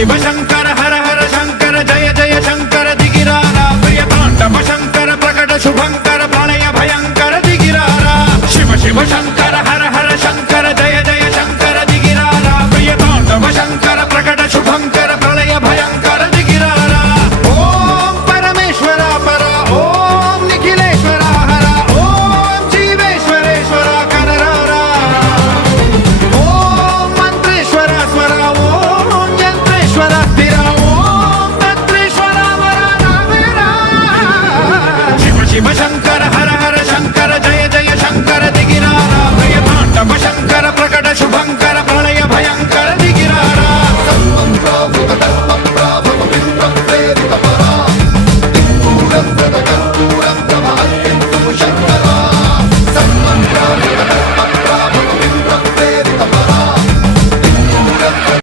शिव शंकर हर हर शंकर जय जय शंकर दिगिरारा प्रिय तांडव शंकर प्रकट शुभंकर प्रलय भयंकर दिगिरारा शिव शिव शंकर